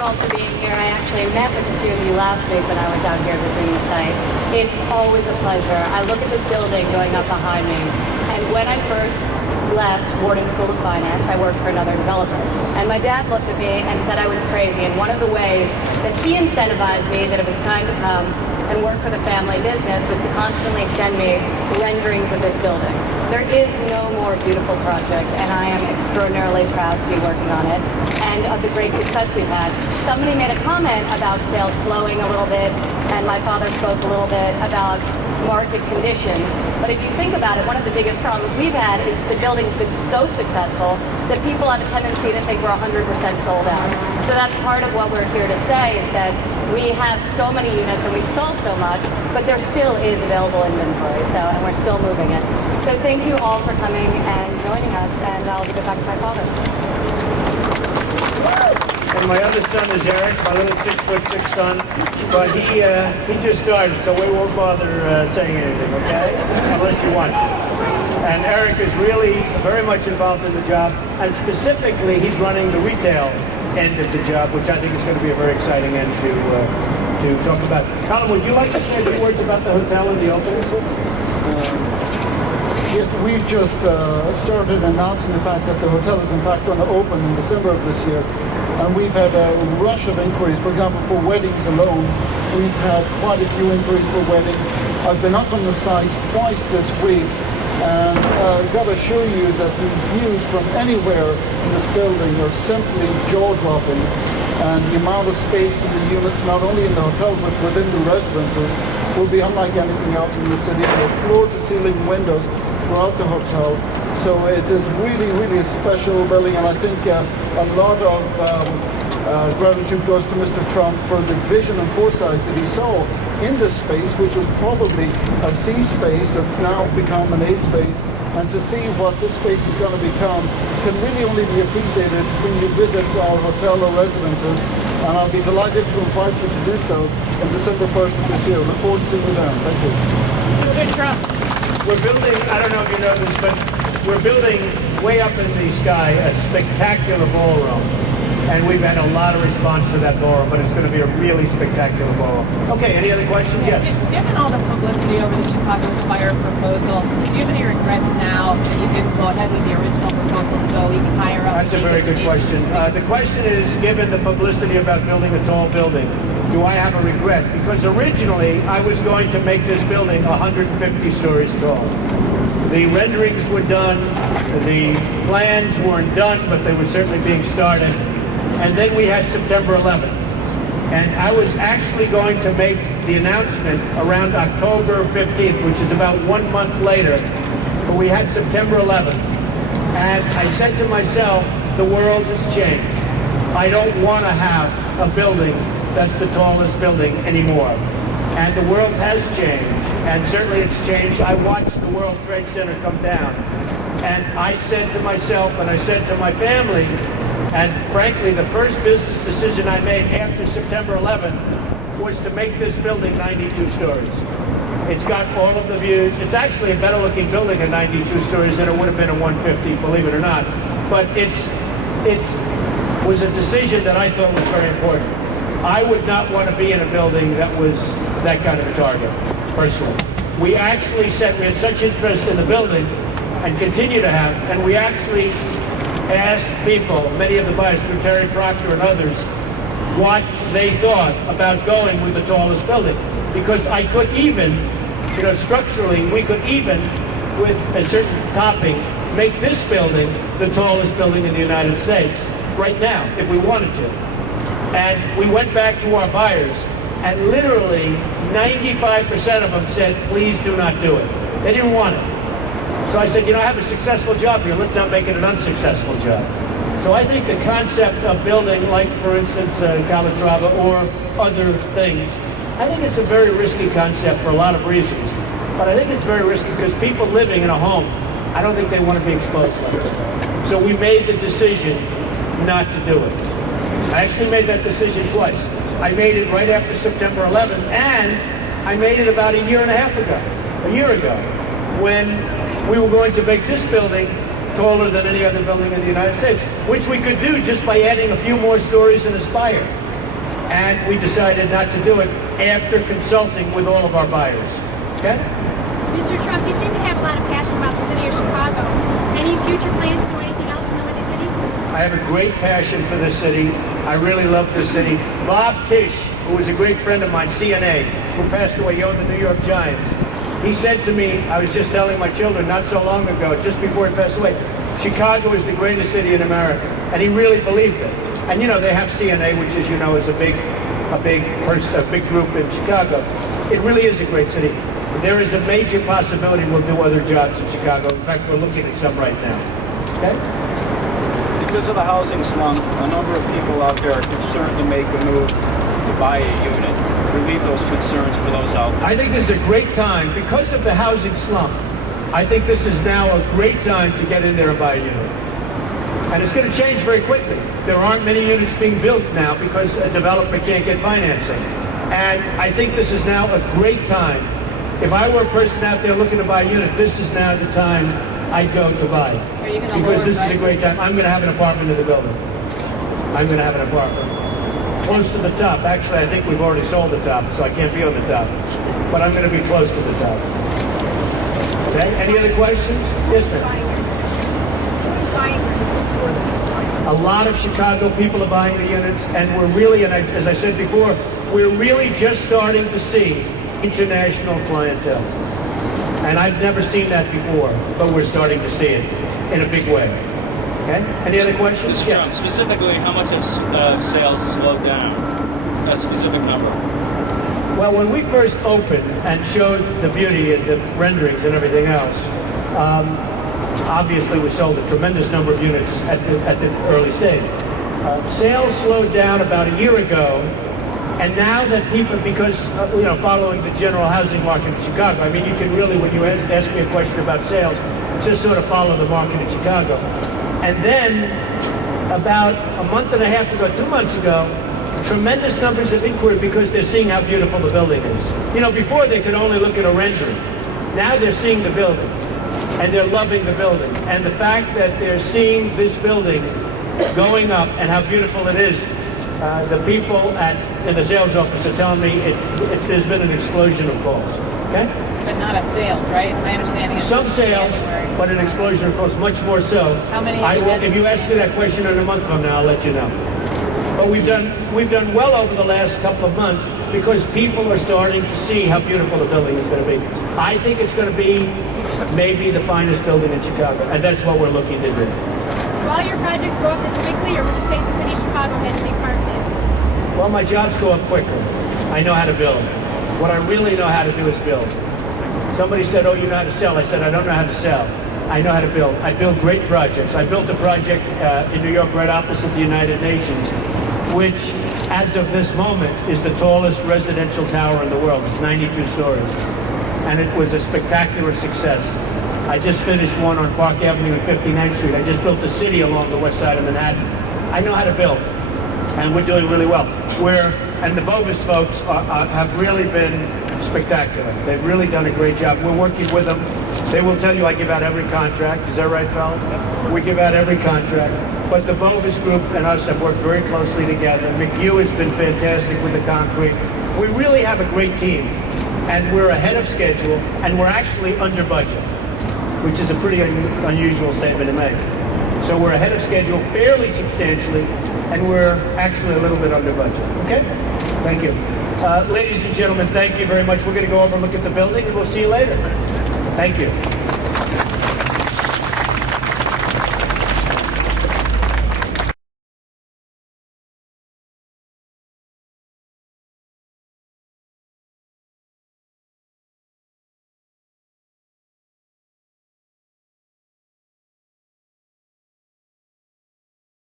you all for being here. I actually met with a few of you last week when I was out here visiting the site. It's always a pleasure. I look at this building going up behind me, and when I first left Wharton School of Finance, I worked for another developer. And my dad looked at me and said I was crazy. And one of the ways that he incentivized me that it was time to come and work for the family business was to constantly send me renderings of this building. There is no more beautiful project, and I am extraordinarily proud to be working on it and of the great success we've had. Somebody made a comment about sales slowing a little bit, and my father spoke a little bit about market conditions. But if you think about it, one of the biggest problems we've had is the building's been so successful that people have a tendency to think we're 100% sold out. So that's part of what we're here to say, is that we have so many units and we've sold so much, but there still is available inventory, and we're still moving it. So thank you all for coming and joining us, and I'll give it back to my father. And my other son is Eric, my little 6'6" son, but he just started, so we won't bother saying anything, okay? Unless you want to. And Eric is really very much involved in the job, and specifically he's running the retail end of the job, which I think is going to be a very exciting end to talk about. Colin, would you like to say a few words about the hotel and the opening? Yes, we've just started announcing the fact that the hotel is in fact going to open in December of this year. And we've had a rush of inquiries. For example, for weddings alone, we've had quite a few inquiries for weddings. I've been up on the site twice this week, and I've got to assure you that the views from anywhere in this building are simply jaw-dropping. And the amount of space in the units, not only in the hotel but within the residences, will be unlike anything else in the city. There are floor-to-ceiling windows throughout the hotel. So it is really, really a special building, and I think a lot of gratitude goes to Mr. Trump for the vision and foresight that he saw in this space, which was probably a C space that's now become an A space. And to see what this space is going to become can really only be appreciated when you visit our hotel or residences. And I'll be delighted to invite you to do so on December 1st of this year. Look forward to seeing you then. Thank you. Mr. Trump. We're building, I don't know if you know this, but we're building way up in the sky a spectacular ballroom. And we've had a lot of response to that ballroom, but it's going to be a really spectacular ballroom. Okay, any other questions? Yes. Given all the publicity over the Chicago Spire proposal, do you have any regrets now that you didn't go ahead with the original proposal to go even higher up? That's a very good question. The question is, given the publicity about building a tall building, do I have a regret? Because originally I was going to make this building 150 stories tall. The renderings were done, the plans weren't done, but they were certainly being started. And then we had September 11th. And I was actually going to make the announcement around October 15th, which is about 1 month later. But we had September 11th. And I said to myself, the world has changed. I don't want to have a building that's the tallest building anymore. And the world has changed. And certainly it's changed. I watched the World Trade Center come down. And I said to myself, and I said to my family, and frankly, the first business decision I made after September 11th was to make this building 92 stories. It's got all of the views. It's actually a better looking building at 92 stories than it would have been at 150, believe it or not. But it was a decision that I thought was very important. I would not want to be in a building that was that kind of a target, personally. We actually said we had such interest in the building and continue to have, and we actually asked people, many of the buyers through Terry Proctor and others, what they thought about going with the tallest building. Because I could even, structurally, we could even, with a certain topping, make this building the tallest building in the United States right now, if we wanted to. And we went back to our buyers, and literally 95% of them said, please do not do it. They didn't want it. So I said, I have a successful job here. Let's not make it an unsuccessful job. So I think the concept of building, like, for instance, Calatrava or other things, I think it's a very risky concept for a lot of reasons. But I think it's very risky because people living in a home, I don't think they want to be exposed like that. So we made the decision not to do it. I actually made that decision twice. I made it right after September 11th, and I made it about a year ago, when we were going to make this building taller than any other building in the United States, which we could do just by adding a few more stories in the spire. and we decided not to do it after consulting with all of our buyers. Okay? Mr. Trump, you seem to have a lot of passion about the city of Chicago. Any future plans to do anything else in the Windy City? I have a great passion for this city. I really love this city. Bob Tisch, who was a great friend of mine, CNA, who passed away, he owned the New York Giants. He said to me, I was just telling my children not so long ago, just before he passed away, Chicago is the greatest city in America. And he really believed it. And you know, they have CNA, which as you know is a big group in Chicago. It really is a great city. There is a major possibility we'll do other jobs in Chicago. In fact, we're looking at some right now. Okay? Because of the housing slump, a number of people out there are concerned to make a move to buy a unit. Relieve those concerns for those out there. I think this is a great time. Because of the housing slump, I think this is now a great time to get in there and buy a unit. And it's going to change very quickly. There aren't many units being built now because a developer can't get financing. And I think this is now a great time. If I were a person out there looking to buy a unit, this is now the time I'd go to buy. Are you going to because lower this is a prices? great time. I'm going to have an apartment in the building. I'm going to have an apartment. Close to the top. Actually, I think we've already sold the top, so I can't be on the top. But I'm going to be close to the top. Okay? Any other questions? Yes, ma'am. A lot of Chicago people are buying the units, and we're really, and as I said before, we're really just starting to see international clientele. And I've never seen that before, but we're starting to see it in a big way. Okay? Any other questions? Mr. Trump, specifically, how much have sales slowed down? A specific number. Well, when we first opened and showed the beauty and the renderings and everything else, obviously we sold a tremendous number of units at the early stage. Sales slowed down about a year ago, and now that people, because, following the general housing market in Chicago, I mean, you can really, when you ask me a question about sales, just sort of follow the market in Chicago. And then, about a month and a half ago, 2 months ago, tremendous numbers of inquiry because they're seeing how beautiful the building is. You know, before they could only look at a rendering. Now they're seeing the building, and they're loving the building. And the fact that they're seeing this building going up and how beautiful it is, the people in the sales office are telling me there's been an explosion of calls. Okay? But not of sales, right? My understanding is Some sales, January. but an explosion of calls, much more so. How many I have you will, had if you this ask me that question in a month from now, I'll let you know. But we've done well over the last couple of months because people are starting to see how beautiful the building is going to be. I think it's going to be maybe the finest building in Chicago, and that's what we're looking to do. Do all your projects go up this quickly, or would you say the city of Chicago has a big part in it? Well, my jobs go up quicker. I know how to build. What I really know how to do is build. Somebody said, oh, you know how to sell. I said, I don't know how to sell. I know how to build. I build great projects. I built a project in New York right opposite the United Nations, which, as of this moment, is the tallest residential tower in the world. It's 92 stories. And it was a spectacular success. I just finished one on Park Avenue and 59th Street. I just built a city along the west side of Manhattan. I know how to build, and we're doing really well. And the Bovis folks have really been spectacular. They've really done a great job. We're working with them. They will tell you I give out every contract. Is that right, fellas? We give out every contract. But the Bovis group and us have worked very closely together. McHugh has been fantastic with the concrete. We really have a great team. And we're ahead of schedule, and we're actually under budget, which is a pretty unusual statement to make. So we're ahead of schedule fairly substantially, and we're actually a little bit under budget. Okay? Thank you. Ladies and gentlemen, thank you very much. We're going to go over and look at the building, and we'll see you later. Thank you.